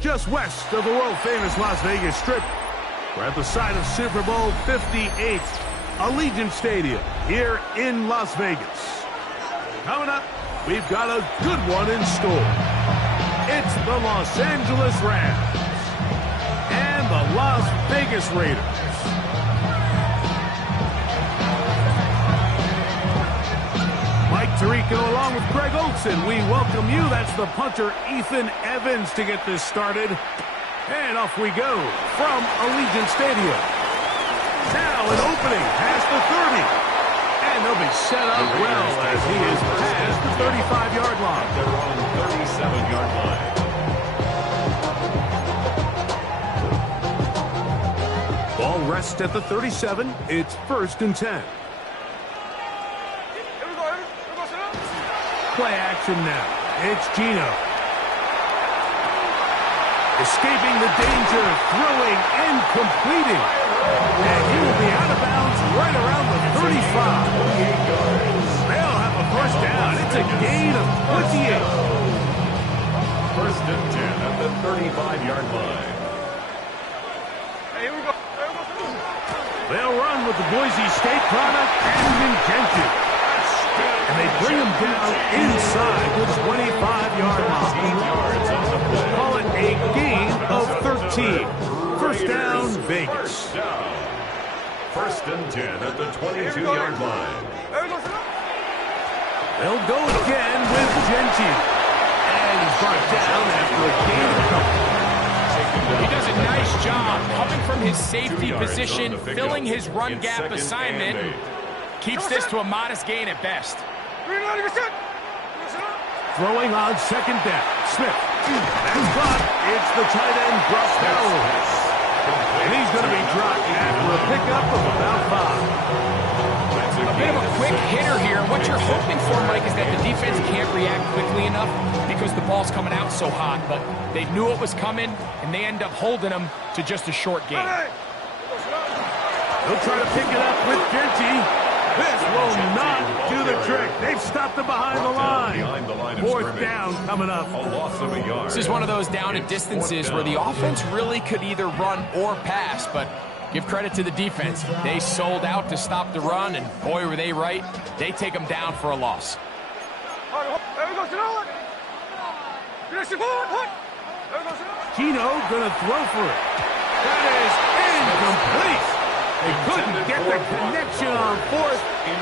Just west of the world-famous Las Vegas Strip, we're at the site of Super Bowl 58, Allegiant Stadium here in Las Vegas. Coming up, we've got a good one in store. It's the Los Angeles Rams and the Las Vegas Raiders. Mike Tirico along with Greg Olson. We welcome you. That's the punter, Ethan Evans, to get this started. And off we go from Allegiant Stadium. Now an opening past the 30. And they'll be set up well as he is past the 35-yard line. Their own 37-yard line. Ball rests at the 37. It's 1st and 10. Play action now. It's Gino. Escaping the danger, throwing and completing. And he will be out of bounds right around the 35. They'll have a first down. It's a gain of 28. 1st and 10 at the 35-yard line. They'll run with the Boise State product and Genty. And they bring him down inside the 25-yard line. 8 yards on the play. Call it a gain of 13. First down, Vegas. 1st and 10 at the 22-yard line. They'll go again with Genty. And he's brought down after a gain of a couple. He does a nice job coming from his safety position, filling his run gap assignment. Keeps this to a modest gain at best. Throwing on 2nd down. Smith. That's caught. It's the tight end, Brostell. And he's going to be dropped after a pickup of about 5. A bit of a quick hitter here. What you're hoping for, Mike, is that the defense can't react quickly enough because the ball's coming out so hot. But they knew it was coming, and they end up holding him to just a short gain. They'll try to pick it up with Genty. This will not do the trick. They've stopped him behind the line. 4th down coming up. A loss of a yard. This is one of those down and distances where the offense really could either run or pass, but give credit to the defense. They sold out to stop the run, and boy, were they right. They take them down for a loss. Gino gonna throw for it. That is incomplete. They couldn't get the connection on 4th.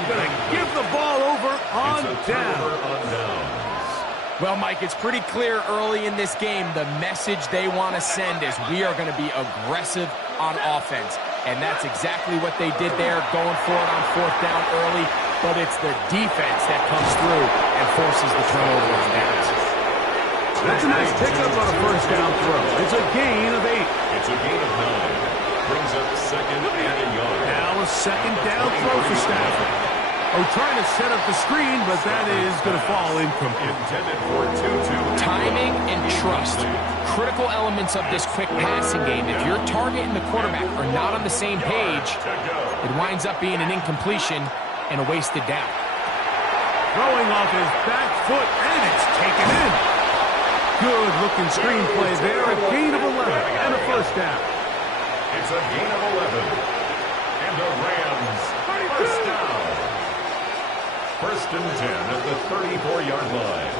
Gonna give the ball over on down. Well, Mike, it's pretty clear early in this game the message they want to send is we are going to be aggressive on offense. And that's exactly what they did there, going for it on 4th down early. But it's the defense that comes through and forces the turnover on downs. That's a nice pickup on a 1st down throw. It's a gain of 8. It's a gain of 9. Brings up 2nd and a yard. Now a 2nd down throw for Stafford. Oh, trying to set up the screen, but that is going to fall incomplete. Intended for 2-2. Timing and trust. Critical elements of this quick passing game. If your target and the quarterback are not on the same page, it winds up being an incompletion and a wasted down. Throwing off his back foot, and it's taken in. Good looking screenplay there. A gain of 11 and a 1st down. It's a gain of 11. And the Rams 1st down. 1st and 10 at the 34-yard line.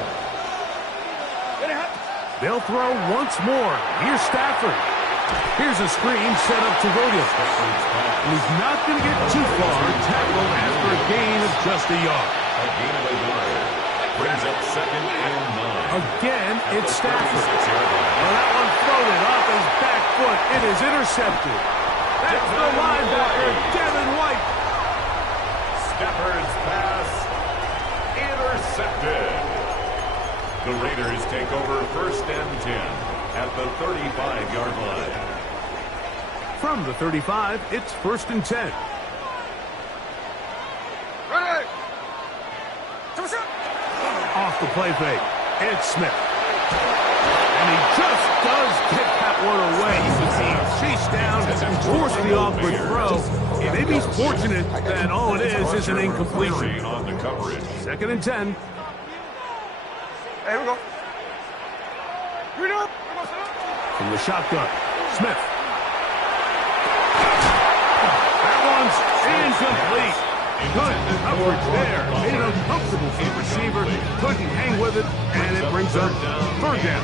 They'll throw once more. Here's Stafford. Here's a screen set up to Williams. He's not going to get too far. Tackled after a gain of just a yard. A gain of a yard. Brings up 2nd and 9. Again, it's Stafford. Well, that one floated off his back foot. It is intercepted. That's the linebacker, Devin White. Stafford's pass intercepted. The Raiders take over 1st and 10 at the 35-yard line. From the 35, it's 1st and 10. Off the play fake. It's Smith. And he just does get that one away. He was being chased down and forced the awkward throw. Maybe he's fortunate that all it is an incompletion. On the coverage. 2nd and 10. Here we go. From the shotgun, Smith. That one's incomplete. Good coverage there. Made it uncomfortable for the receiver. Couldn't hang with it, and it brings up third down.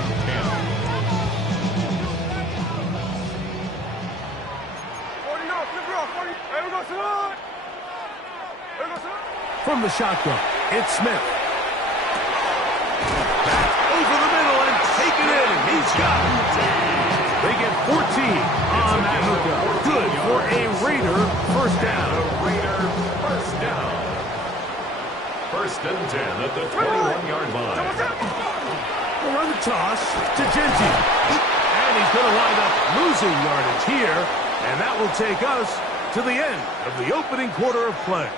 From the shotgun, it's Smith. Back over the middle and taken in. He's got it. They get 14 on that hookup. Good for a Raider first down. First down. First and 10 at the 21-yard line. We'll run the toss to Genty. And he's going to wind up losing yardage here. And that will take us to the end of the opening quarter of play.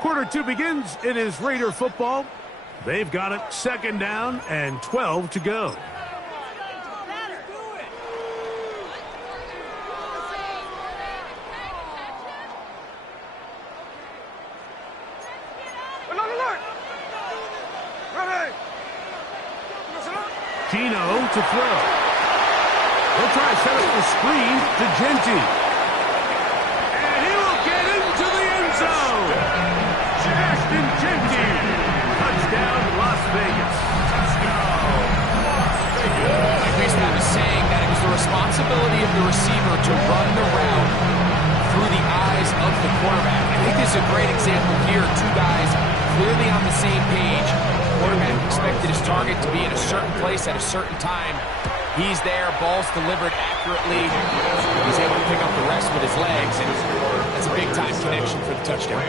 Quarter 2 begins. It is Raider football. They've got it second down and 12 to go. Gino to throw. He'll try to set up the screen to Genty. And he will get into the end zone. Ashton Genty. Touchdown, Las Vegas. Like Weistat was saying, that it was the responsibility of the receiver to run the route through the eyes of the quarterback. I think this is a great example here. Two guys clearly on the same page. Quarterback expected his target to be in a certain place at a certain time. He's there, ball's delivered accurately. He's able to pick up the rest with his legs, and that's a big-time connection for the touchdown.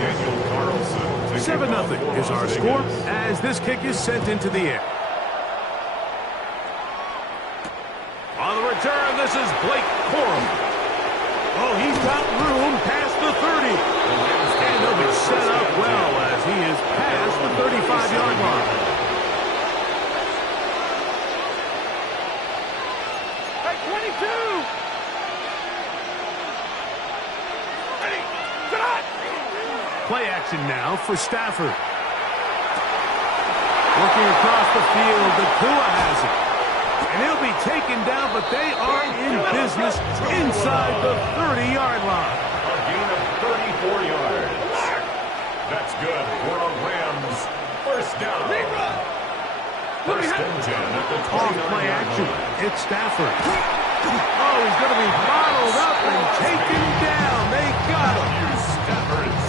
Daniel Carlson. 7-0 is our score as this kick is sent into the air. On the return, this is Blake Corum. Oh, he's got room past the 30. And he'll be set up well as he is past the 35-yard line. Hey, 22! Ready, shot! Play action now for Stafford. Looking across the field, Nakua has it. And he'll be taken down, but they are in business inside the 30-yard line. A gain of 34 yards. That's good for a Rams first down. First and 10 at the 29-yard line. It's Stafford. Oh, he's going to be bottled up and taken down. They got him.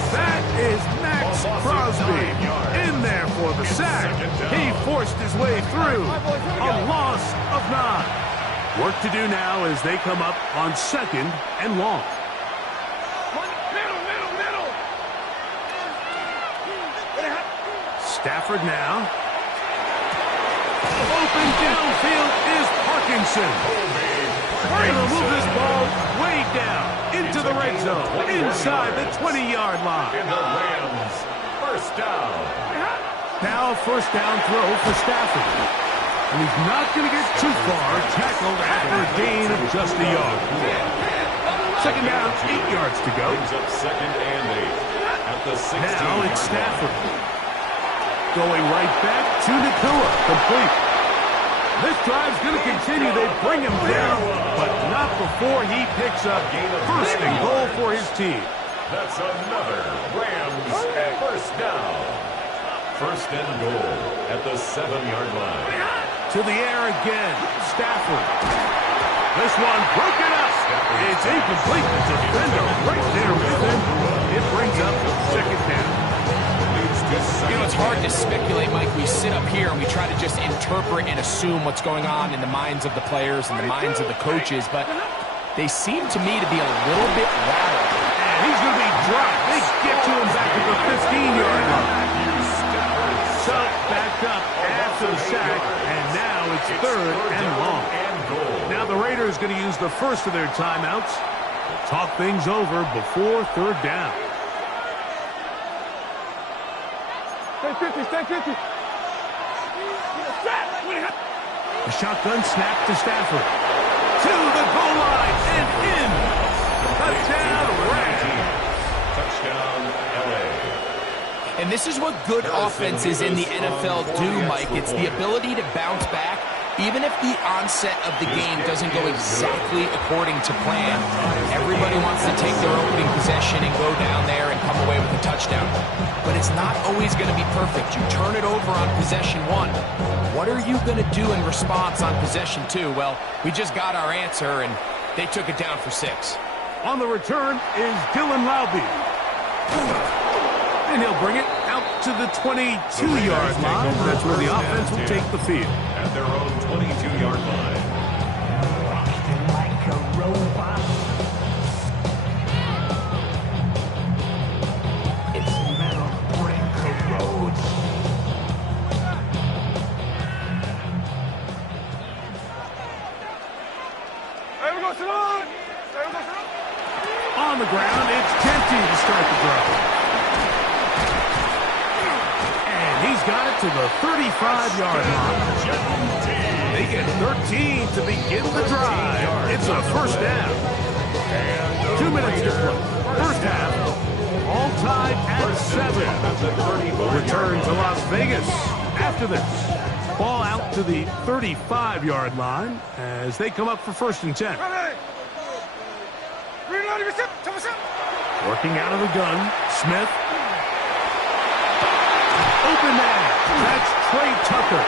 That is Max Crosby in there for the sack. He forced his way through. A loss of 9. Work to do now as they come up on second and long. Stafford now. Open downfield is Parkinson. They will move this ball way down into the red zone, inside the 20-yard line. In the Rams, first down. Now a first down throw for Stafford. And he's not going to get too far, tackled after a gain of just a yard. Second down, 8 yards to go. Brings up second and 8 at the 16. Now it's Stafford. Going right back to Nakua, complete. This drive's going to continue. They bring him down, but not before he picks up first and goal for his team. That's another Rams first down. First and goal at the 7-yard line. To the air again, Stafford. This one broken up. It's incomplete. The defender right there with him. It brings up second down. You know, it's hard to speculate, Mike. We sit up here and we try to just interpret and assume what's going on in the minds of the players and the minds of the coaches, but they seem to me to be a little bit rattled. And he's going to be dropped. They get to him back at the 15-yard line. So backed up after the sack, and now it's third and long. Now the Raiders are going to use the first of their timeouts to talk things over before third down. Stay 50, stay 50. shotgun snap to Stafford. To the goal line and in. Touchdown, Rams. Touchdown, LA. And this is what good offenses in the NFL do, Mike. It's the ability to bounce back, even if the onset of the game doesn't go exactly according to plan. Everybody wants to take their opening possession and go down there and come away with a touchdown. But it's not always going to be perfect. You turn it over on possession 1. What are you going to do in response on possession 2? Well, we just got our answer, and they took it down for 6. On the return is Dylan Laube. And he'll bring it out to the 22-yard line. That's where the offense will take the field. At their own 22-yard line. Rocking like a robot. Its metal brain corrodes. On the ground, it's Genty to start the drive. And he's got it to the 35-yard line. They get 13 to begin the drive. It's a first down. 2 minutes to play. First half, all tied at 7. Return to Las Vegas after this. Ball out to the 35-yard line as they come up for 1st and 10. Working out of the gun, Smith. Open man. That's Trey Tucker.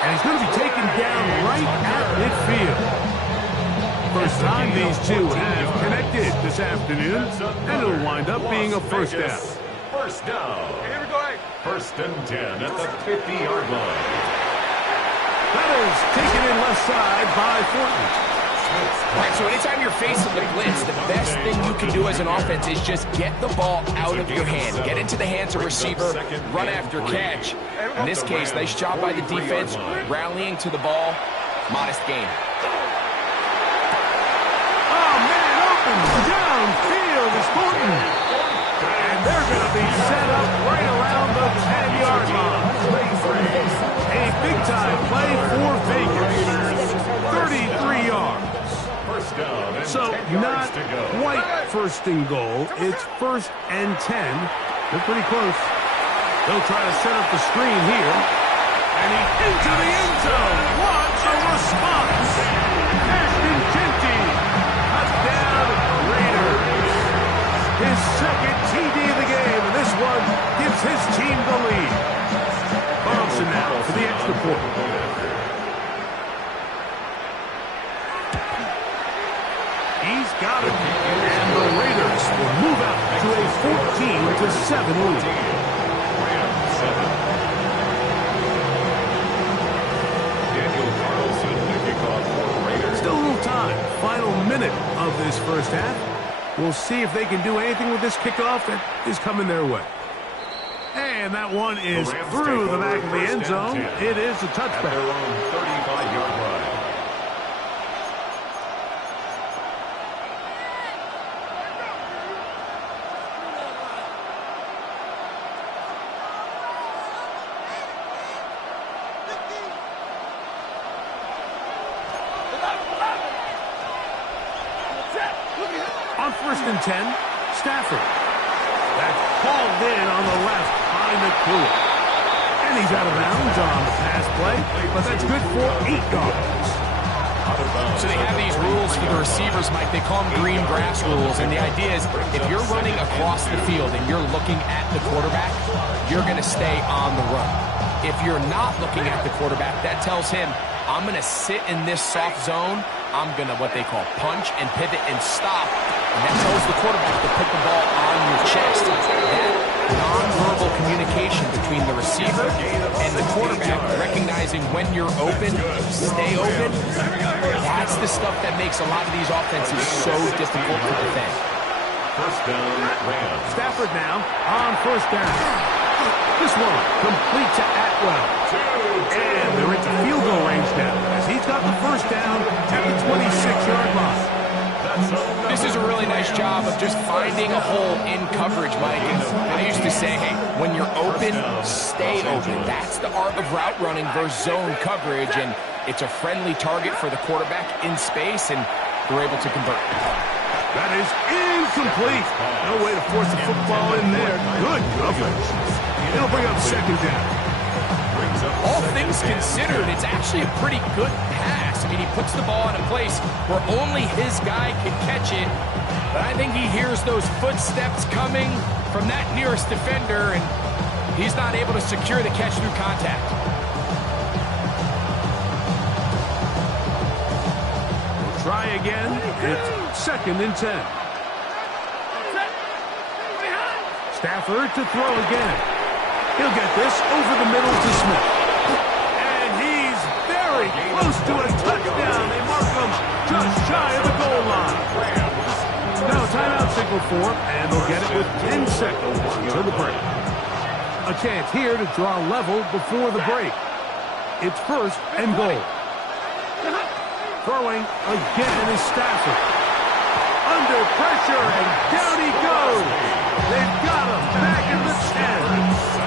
And he's going to be taken down right at midfield. First time these two have connected this afternoon, and it'll wind up being a first down. First down. 1st and 10 at the 50-yard line. That is taken in left side by Thornton. All right, so anytime you're facing the blitz, the best thing you can do as an offense is just get the ball out of your hand. Get into the hands of receiver, run after catch. In this case, nice job by the defense, rallying to the ball. Modest gain. Oh, man, open downfield is Thornton. And they're going to be set up right around the 10-yard line. A big-time play for Vegas. 33 yards. So not quite 1st and goal. It's 1st and 10. They're pretty close. They'll try to set up the screen here. And he's into the end zone. What a response. Ashton Genty. Touchdown Raiders. His 2nd TD of the game. And this one gives his team the lead. Thompson now for the extra point. He's got it. And the Raiders will move out to a 14-7 lead. Daniel Carlson, the kickoff for Raiders. Still a little time. Final minute of this first half. We'll see if they can do anything with this kickoff that is coming their way. And that one is through the back of the end zone. It is a touchback. At their own 35-yard line. On 1st and 10, Stafford. That's called in on the left by McCool. And he's out of bounds on the pass play, but that's good for 8 yards. So they have these rules for the receivers, Mike. They call them green grass rules. And the idea is if you're running across the field and you're looking at the quarterback, you're going to stay on the run. If you're not looking at the quarterback, that tells him, I'm going to sit in this soft zone. I'm going to what they call punch and pivot and stop. And that tells the quarterback to put the ball on your chest. That nonverbal communication between the receiver and the quarterback, recognizing when you're open, stay open, that's the stuff that makes a lot of these offenses so difficult to defend. First down, Rams. Stafford now on 1st down. This one complete to Atwell. And they're into field goal range now as he's got the first down at the 26-yard line. This is a really nice job of just finding a hole in coverage, Mike. And I used to say, hey, when you're open, stay open. That's the art of route running versus zone coverage. And It's a friendly target for the quarterback in space, and they're able to convert. That is incomplete. No way to force the football in there. Good coverage. It'll bring up second down. All things considered, it's actually a pretty good pass. I mean, he puts the ball in a place where only his guy can catch it. But I think he hears those footsteps coming from that nearest defender, and he's not able to secure the catch through contact. We'll try again. It's second and 10. Stafford to throw again. He'll get this over the middle to Smith. And he's very close to a touchdown. They mark him just shy of the goal line. Now timeout signal for him, and they'll get it with 10 seconds until the break. A chance here to draw level before the break. It's first and goal. Throwing again is Stafford. Under pressure, and down he goes. They've got him back in the 10.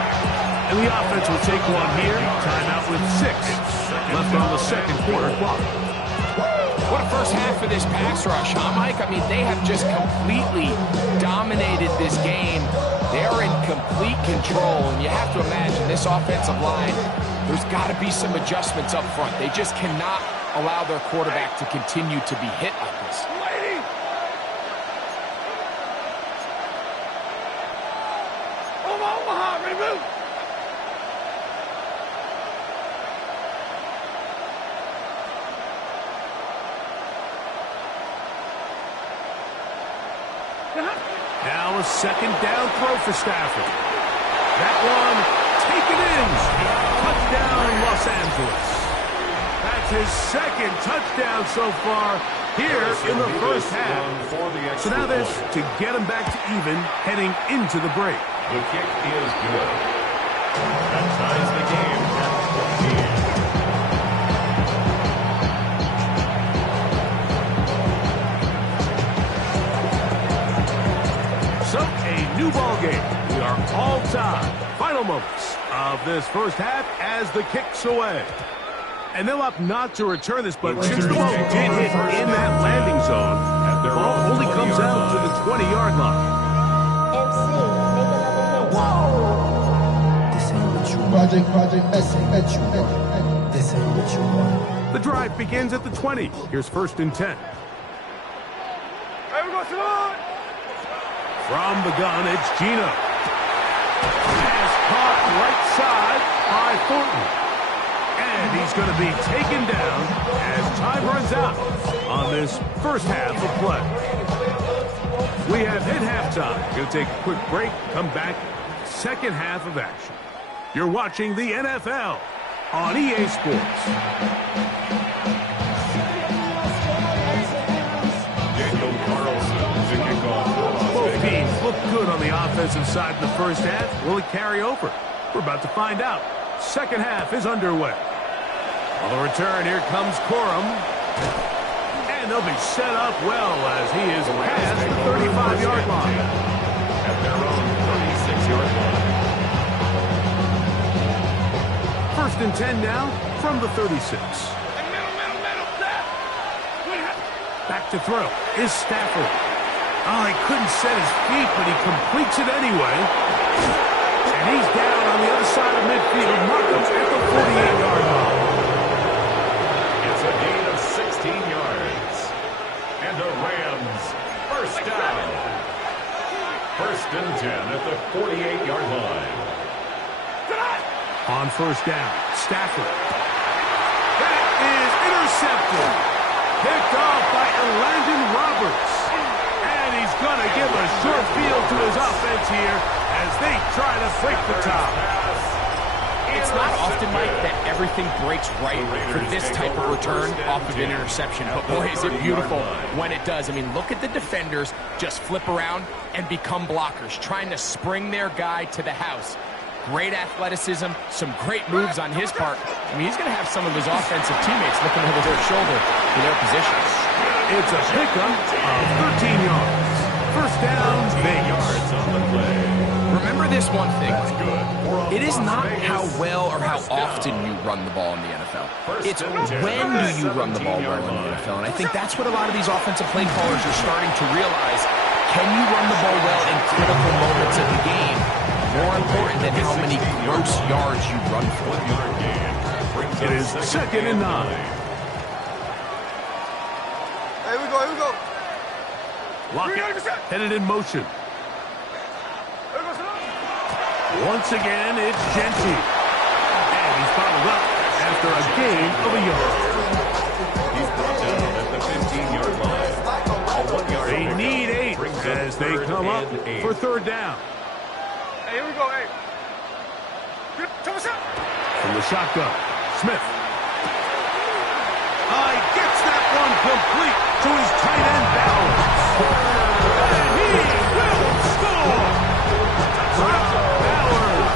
And the offense will take one here. Timeout with 6 left on the second quarter clock. What a first half for this pass rush, huh, Mike? I mean, they have just completely dominated this game. They're in complete control, and you have to imagine this offensive line, there's got to be some adjustments up front. They just cannot allow their quarterback to continue to be hit like this. Now a second down throw for Stafford. That one taken in. Touchdown, Los Angeles. That's his second touchdown so far here in the first half. So now this to get him back to even heading into the break. The kick is good. That ties the game at 14. So, a new ball game. We are all tied. Final moments of this first half as the kick's away. And they'll opt not to return this, but since the ball did hit in that landing zone, the ball only comes out to the 20-yard line. Project, this ain't what you want. The drive begins at the 20. Here's first and 10. From the gun, it's Gino. Pass caught right side by Thornton. And he's going to be taken down as time runs out on this first half of play. We have hit halftime. Going to take a quick break, come back, second half of action. You're watching the NFL on EA Sports. Both teams look good on the offensive side in the first half. Will it carry over? We're about to find out. Second half is underway. On the return, here comes Corum. And they'll be set up well as he is past the 35-yard line. At their own 36-yard line. First and 10 now from the 36. Back to throw is Stafford. Oh, he couldn't set his feet, but he completes it anyway. And he's down on the other side of midfield. Markham's at the 48-yard line. It's a gain of 16 yards. And the Rams first down. First and 10 at the 48-yard line. On first down, Stafford. That is intercepted. Picked off by Landon Roberts. And he's going to give a short field to his offense here as they try to break the top. It's not often, Mike, that everything breaks right for this type of return off of an interception. But boy, is it beautiful when it does. I mean, look at the defenders just flip around and become blockers, trying to spring their guy to the house. Great athleticism, some great moves on his part. I mean, he's going to have some of his offensive teammates looking over their shoulder for their positions. It's a pickup of 13 yards. First down, Vegas. Yards on the play. Remember this one thing. It is not how well or how often you run the ball in the NFL. It's when do you run the ball well in the NFL. And I think that's what a lot of these offensive play callers are starting to realize. Can you run the ball well in critical moments of the game? More important than how many gross yards you run for. It is 2nd and 9. Here we go. Lockett headed in motion. Once again, it's Genty. And he's followed up after a gain of a yard. He's brought down at the 15-yard line. A 1-yard They pickup need 8 brings up as they 3rd come up and 8. for 3rd down. Hey, here we go, hey. From the shotgun, Smith. Gets that one complete to his tight end, Bowers. And he will score! Bowers.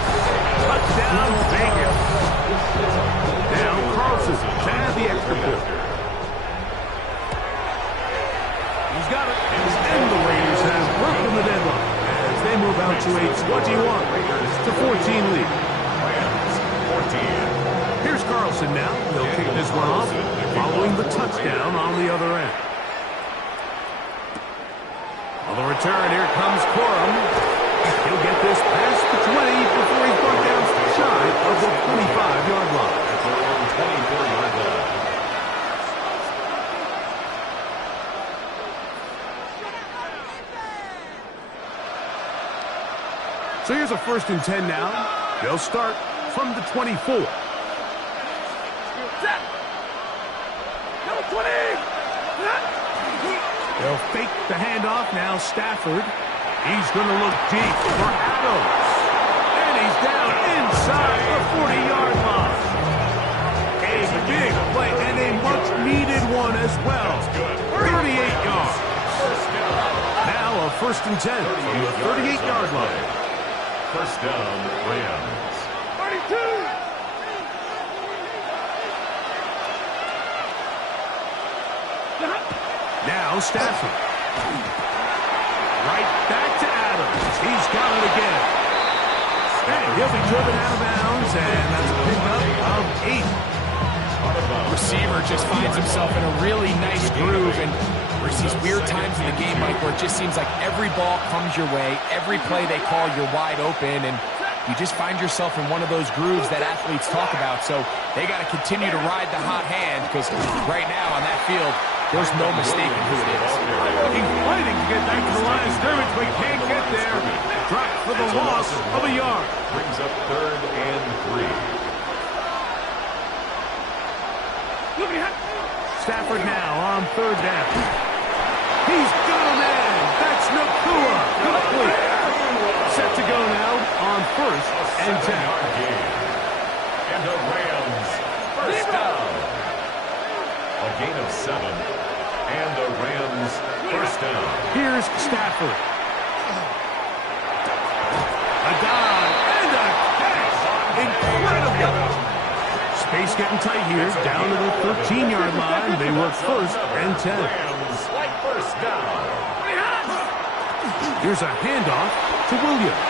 Touchdown, Vegas. Now Carlson to add the extra point. He's got it. And the Raiders have broken the deadlock as they move out to a 21-14 lead. 14. Here's Carlson now. He'll kick this one off following the touchdown on the other end. On the return, here comes Corum. He'll get this past the 20 before he's brought down shy of the 25-yard line. At their own 24-yard line. So here's a 1st and 10 now. They'll start from the 24. They'll fake the handoff. Now Stafford. He's going to look deep for Adams. And he's down inside the 40-yard line. A big play and a much-needed one as well. 38 yards. Now a 1st and 10 from the 38-yard line. 1st down, Rams. 32. Now Stafford. Right back to Adams. He's got it again. And he'll be driven out of bounds, and that's a pickup of 8. Receiver just finds himself in a really nice groove, and there's these weird times in the game, Mike, where it just seems like every ball comes your way, every play they call, you're wide open, and you just find yourself in one of those grooves that athletes talk about. So they got to continue to ride the hot hand, because right now on that field, there's no mistaking who it is. He's fighting to get back to the line of scrimmage, but can't get there. Dropped for the loss of a yard. Brings up 3rd and 3. Stafford now on 3rd down. He's got a man. That's Nakua. Complete. Set to go now on 1st and 10. And the Rams, 1st down. A gain of 7. And the Rams, 1st down. Here's Stafford. A dive and a catch. Incredible. Space getting tight here. Down to the 13-yard line. They work 1st and 10. Rams, 1st down. Here's a handoff to Williams.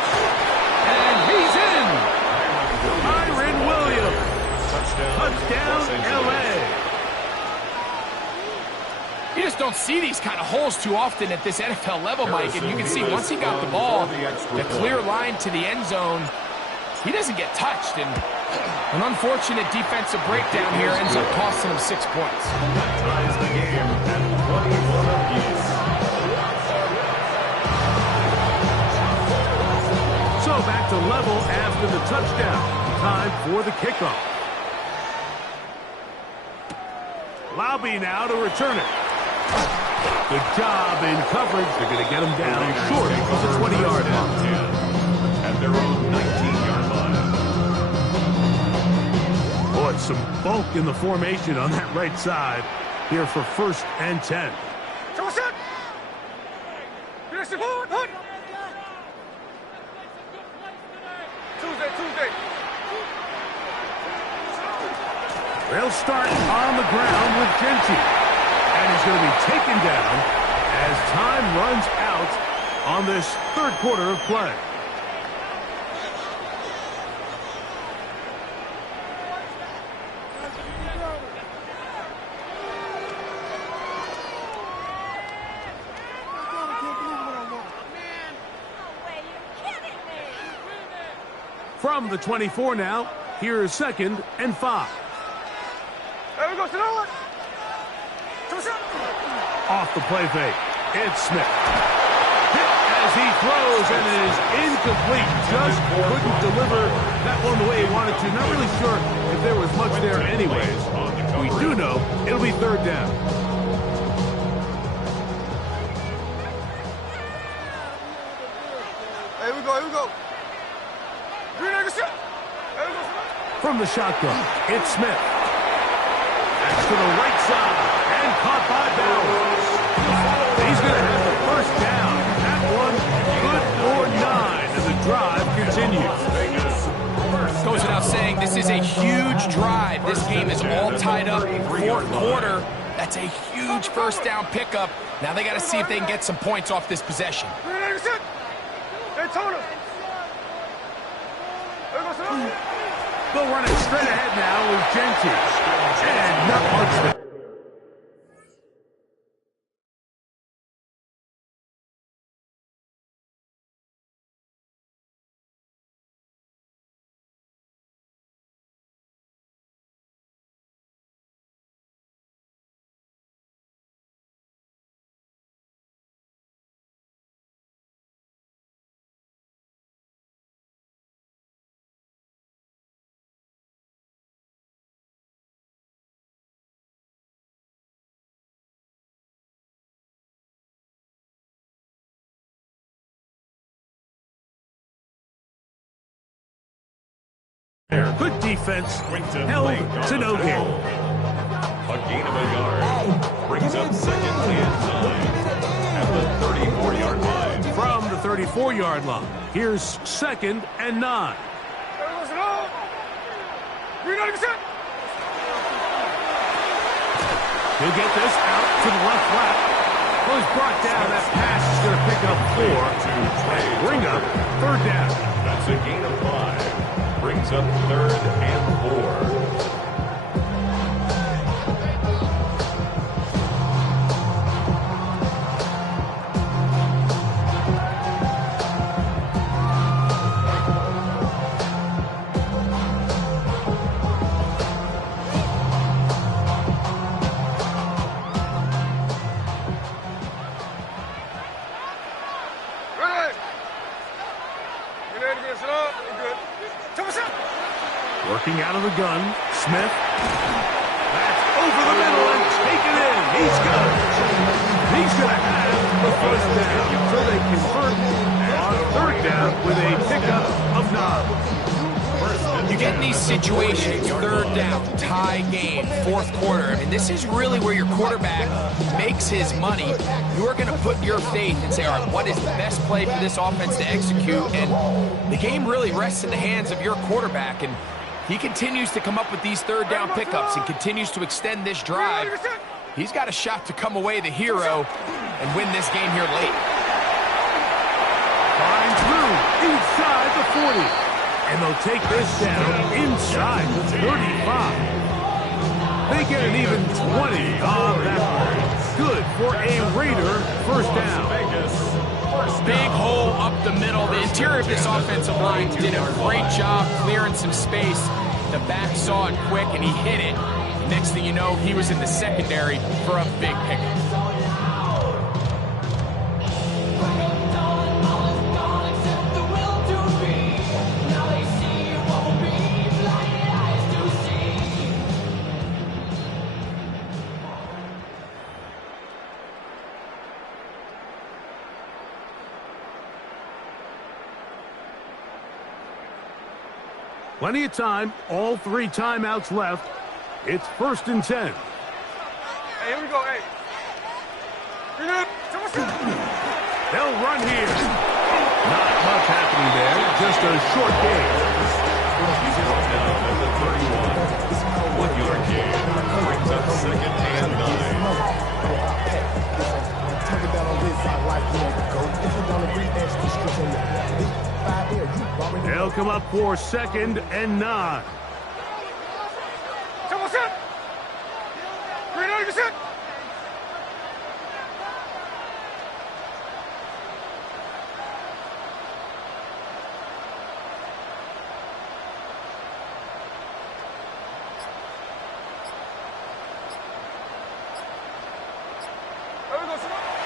And he's in. Myron Williams. Touchdown, L.A. You just don't see these kind of holes too often at this NFL level, Mike. And you can see once he got the ball, the clear line to the end zone, he doesn't get touched. And an unfortunate defensive breakdown here ends up costing him 6 points. Ties the game at 21 apiece. So back to level after the touchdown. Time for the kickoff. Laube now to return it. Good job in coverage. They're going to get him down short of the 20-yard line. At their own 19-yard line. Boy, some bulk in the formation on that right side here for 1st and 10. Tuesday. They'll start on the ground with Genty. And he's going to be taken down as time runs out on this 3rd quarter of play. From the 24 now, here's 2nd and 5. There we go, sit on. Off the play fake, it's Smith. Hit as he throws, and it is incomplete. Just couldn't deliver that one the way he wanted to. Not really sure if there was much there anyways. We do know it'll be 3rd down. Here we go, here we go. Green egg shot. There we go. From the shotgun, it's Smith. That's to the right side, and caught by Bowers. He's going to have the 1st down. That one, good for 9, and the drive continues. Goes without saying, this is a huge drive. This game is all tied up. 4th quarter. That's a huge 1st down pickup. Now they got to see if they can get some points off this possession. Green egg shot. Daytona. There we go, sit on. They'll run it straight ahead now with Jenkins. And not much there. Good defense, held to no gain. A gain of a yard brings up 2nd and 9 at the 34-yard line. From the 34-yard line, here's 2nd and 9. There we go, sit on. Green egg shot. He'll get this out to the left flat. Well, he's brought down. That pass is going to pick up 4 and bring up 3rd down. That's a gain of 5. Brings up 3rd and 4. Working out of the gun, Smith. That's over the middle and taken in. He's good. He's going to have the 1st down. So they convert on 3rd down with a pickup of 9. You get in these situations, 3rd down, tie game, 4th quarter. I mean, this is really where your quarterback makes his money. You're going to put your faith and say, all right, what is the best play for this offense to execute? And the game really rests in the hands of your quarterback. And he continues to come up with these 3rd down pickups and continues to extend this drive. He's got a shot to come away the hero and win this game here late. Finds through inside the 40. And they'll take this down inside the 35. They get an even 20 on that one. Good for a Raider 1st down. Big hole up the middle. The interior of this offensive line did a great job clearing some space. The back saw it quick, and he hit it. Next thing you know, he was in the secondary for a big pickup. Plenty of time, all 3 timeouts left. It's 1st and 10. Hey, here we go, hey. They'll run here. Not much happening there, just a short game. He's brought down at the 31. 1-yard gain brings up 2nd and 9. They'll come up for 2nd and 9.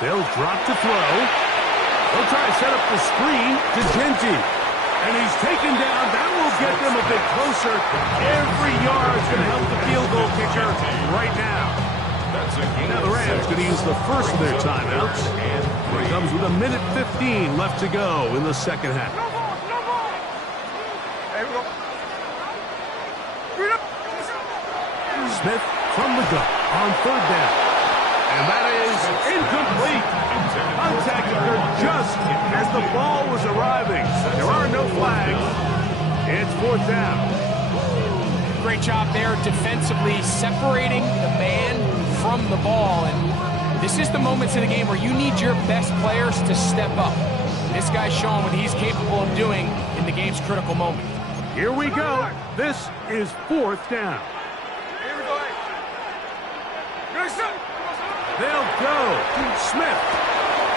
They'll drop to throw. They'll try to set up the screen to Genty. And he's taken down. That will get them a bit closer. Every yard's going to help the field goal kicker right now. Now the Rams going to use the first of their timeouts. It comes with 1:15 left to go in the second half. Smith from the gun on third down. And that is incomplete. Contact occurred just as the ball was arriving. There are no flags. It's fourth down. Great job there defensively, separating the man from the ball. And this is the moments in the game where you need your best players to step up. This guy's showing what he's capable of doing in the game's critical moment. Here we go. This is fourth down. They'll go. Smith.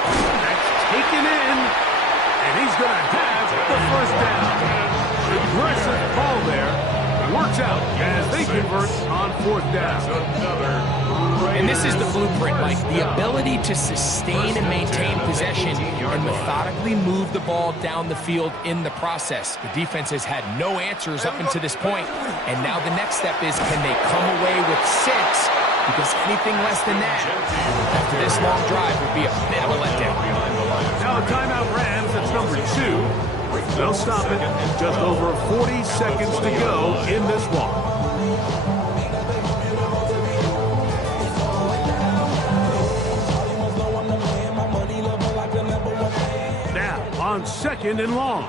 That's taken in. And he's going to have the first down. Aggressive ball there. Works out as they convert on fourth down. And this is the blueprint, Mike. The ability to sustain and maintain possession and methodically move the ball down the field in the process. The defense has had no answers up until this point. And now the next step is, can they come away with 6? Because anything less than that, after this long drive, would be a bit of a letdown. Now a timeout Rams, that's number 2. They'll stop it. Just over 40 seconds to go in this one. Now on second and long.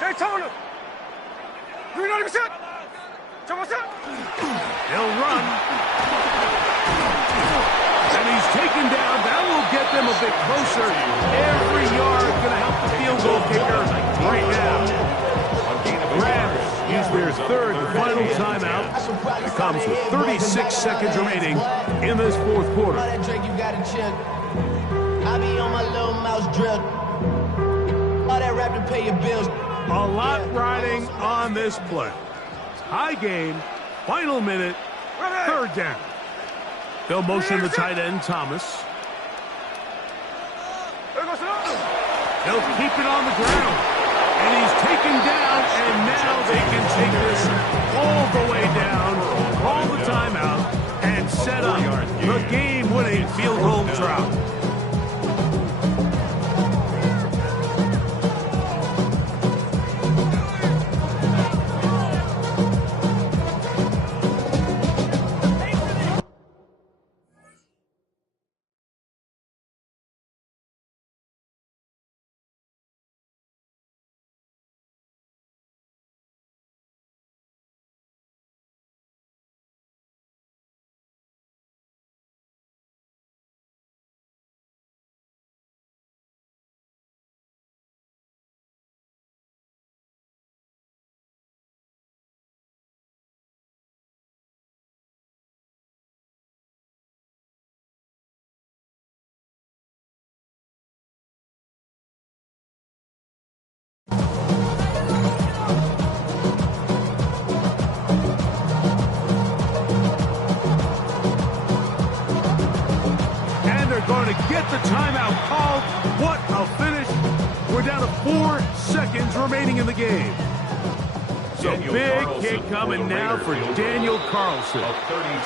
Daytona! 390%! They'll run. And he's taken down. That will get them a bit closer. Every yard going to help the field goal kicker right now. Rams use their third and final timeout. It comes with 36 seconds remaining in this fourth quarter. I be on my little mouse drill. All that rap to pay your bills. A lot riding on this play. High game, final minute, third down. They'll motion the tight end, Thomas. They'll keep it on the ground. And he's taken down, and now they can take this all the way down, call the timeout, and set up the game-winning field goal drought. Going to get the timeout called. What a finish. We're down to 4 seconds remaining in the game. So big kick coming now for Daniel Carlson.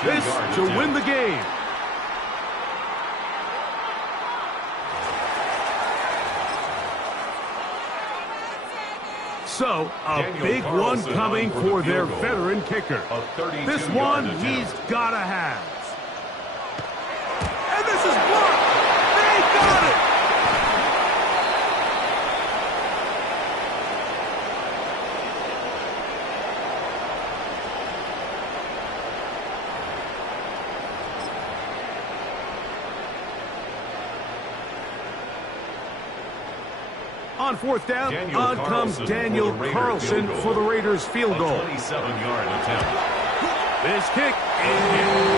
This to win the game. So, a big one coming for their veteran kicker. This one he's got to have. And this is blocked. They got it. On fourth down, on comes Daniel Carlson for the Raiders field goal. 27-yard attempt. This kick is